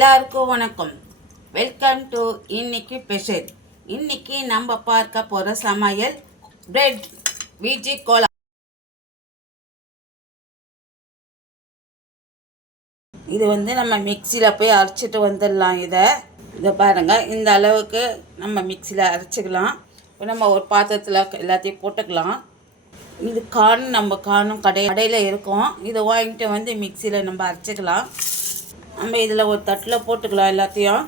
எல்லாருக்கும் வணக்கம். Welcome to இன்னைக்கு ஸ்பெஷல் இன்னைக்கு நம்ம பார்க்க போகிற சமையல் பிரெட் விஜி கோலா இது வந்து நம்ம மிக்சியில் போய் அரைச்சிட்டு வந்துடலாம் இதை. இதை பாருங்கள் இந்த அளவுக்கு நம்ம மிக்சியில் அரைச்சிக்கலாம். இப்போ நம்ம ஒரு பாத்திரத்தில் எல்லாத்தையும் போட்டுக்கலாம். இது கான் நம்ம காணும் கடை கடையில் இருக்கும். இதை வாங்கிட்டு வந்து மிக்சியில் நம்ம அரைச்சிக்கலாம். நம்ம இதில் ஒரு தட்டில் போட்டுக்கலாம் எல்லாத்தையும்.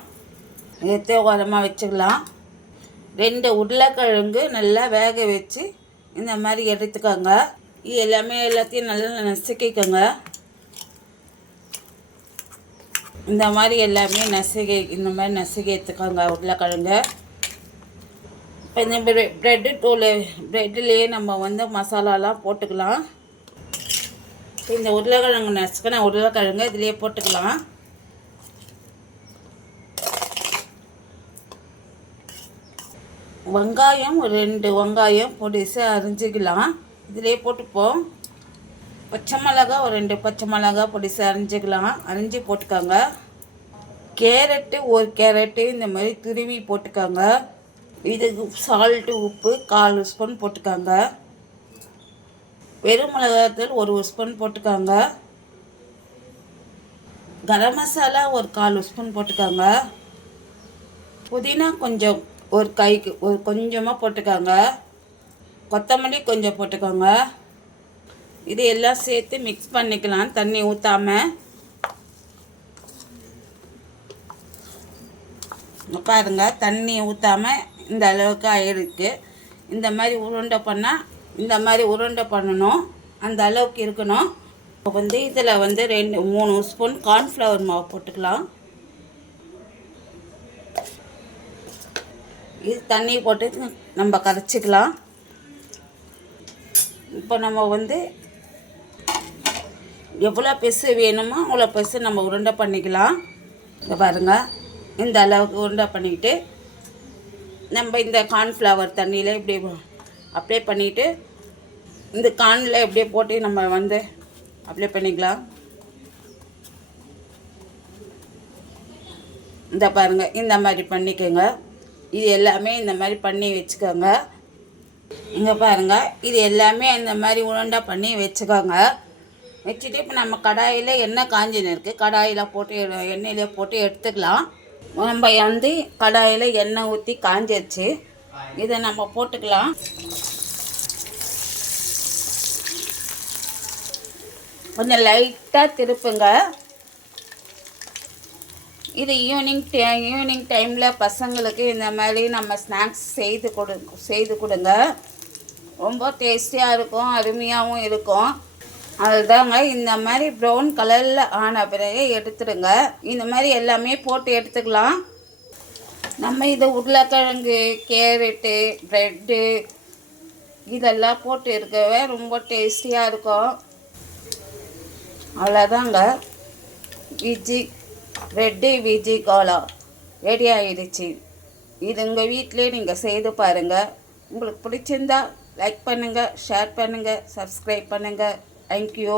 எடுத்து உரமாக வச்சுக்கலாம். ரெண்டு உருளைக்கிழங்கு நல்லா வேக வச்சு இந்த மாதிரி எடுத்துக்கோங்க. இது எல்லாமே எல்லாத்தையும் நல்லா நசுக்கிக்கோங்க. இந்த மாதிரி எல்லாமே நசுகி இந்த மாதிரி நசுகி எடுத்துக்கோங்க உருளைக்கிழங்கு. இப்போ இந்த ப்ரெட்டு டூலு ப்ரெட்டுலேயே நம்ம வந்து மசாலாலாம் போட்டுக்கலாம். இந்த உருளைக்கிழங்கு நசுக்கின உருளைக்கிழங்கு இதுலேயே போட்டுக்கலாம். வெங்காயம் ஒரு ரெண்டு வெங்காயம் பொடிசா அரிஞ்சிக்கலாம். இதிலே போட்டுப்போம் பச்சை மிளகா ஒரு ரெண்டு பச்சை மிளகா பொடிசா அரிஞ்சிக்கலாம். அரிஞ்சு போட்டுக்கோங்க. கேரட்டு ஒரு கேரட்டு இந்த மாதிரி துருவி போட்டுக்கோங்க. இதுக்கு சால்ட்டு உப்பு கால் ஸ்பூன் போட்டுக்கோங்க. வெறும் மிளகாத்தூள் ஒரு ஸ்பூன் போட்டுக்கோங்க. கரம் மசாலா ஒரு கால் ஸ்பூன் போட்டுக்கோங்க. புதினா கொஞ்சம் ஒரு கைக்கு ஒரு கொஞ்சமாக போட்டுக்கோங்க. கொத்தமல்லி கொஞ்சம் போட்டுக்கோங்க. இது எல்லாம் சேர்த்து மிக்ஸ் பண்ணிக்கலாம் தண்ணி ஊற்றாமல் பாருங்க தண்ணி ஊற்றாமல் இந்த அளவுக்கு ஆயிருக்கு. இந்த மாதிரி உருண்டை பண்ணால் இந்த மாதிரி உருண்டை பண்ணணும். அந்த அளவுக்கு இருக்கணும். இப்போ வந்து இதில் வந்து ரெண்டு மூணு ஸ்பூன் கார்ன்ஃப்ளவர் மாவு போட்டுக்கலாம். இது தண்ணி போட்டு நம்ம கரைச்சிக்கலாம். இப்போ நம்ம வந்து எவ்வளோ பெருசு வேணுமோ அவ்வளோ பெருசு நம்ம உருண்டை பண்ணிக்கலாம். இங்கே பாருங்கள் இந்த அளவுக்கு உருண்டை பண்ணிக்கிட்டு நம்ம இந்த கார்ன்ஃப்ளவர் தண்ணியில் இப்படி அப்ளை பண்ணிவிட்டு இந்த கார்னில் இப்படியே போட்டு நம்ம வந்து அப்ளை பண்ணிக்கலாம். இந்த பாருங்கள் இந்த மாதிரி பண்ணிக்கோங்க. இது எல்லாமே இந்த மாதிரி பண்ணி வச்சுக்கோங்க. இங்கே பாருங்கள் இது எல்லாமே இந்த மாதிரி உருண்டை பண்ணி வச்சுக்கோங்க. வச்சுட்டு இப்போ நம்ம கடாயில் எண்ணெய் காஞ்சின்னு இருக்குது கடாயில் போட்டு எடு- போட்டு எடுத்துக்கலாம். நம்ம வந்து கடாயில் எண்ணெய் ஊற்றி காஞ்சிருச்சு. இதை நம்ம போட்டுக்கலாம். கொஞ்சம் லைட்டாக திருப்புங்க. இது ஈவினிங் டை ஈவினிங் டைமில் பசங்களுக்கு இந்த மாதிரி நம்ம ஸ்நாக்ஸ் செய்து கொடு செய்து கொடுங்க. ரொம்ப டேஸ்டியாக இருக்கும் அருமையாகவும் இருக்கும். அதுதாங்க இந்த மாதிரி ப்ரௌன் கலரில் ஆன பிறகு எடுத்துடுங்க. இந்த மாதிரி எல்லாமே போட்டு எடுத்துக்கலாம். நம்ம இது உருளைக்கிழங்கு கேரட்டு ப்ரெட்டு இதெல்லாம் போட்டு இருக்கவே ரொம்ப டேஸ்டியாக இருக்கும். அவ்வளோதாங்க விஜி ரெட்டி விஜி கோலா ரெடி ஆயிடுச்சு. இது உங்கள் வீட்டிலே நீங்கள் செய்து பாருங்கள் உங்களுக்கு பிடிச்சிருந்தா லைக் பண்ணுங்கள் ஷேர் பண்ணுங்கள் சப்ஸ்கிரைப் பண்ணுங்கள் தேங்க்யூ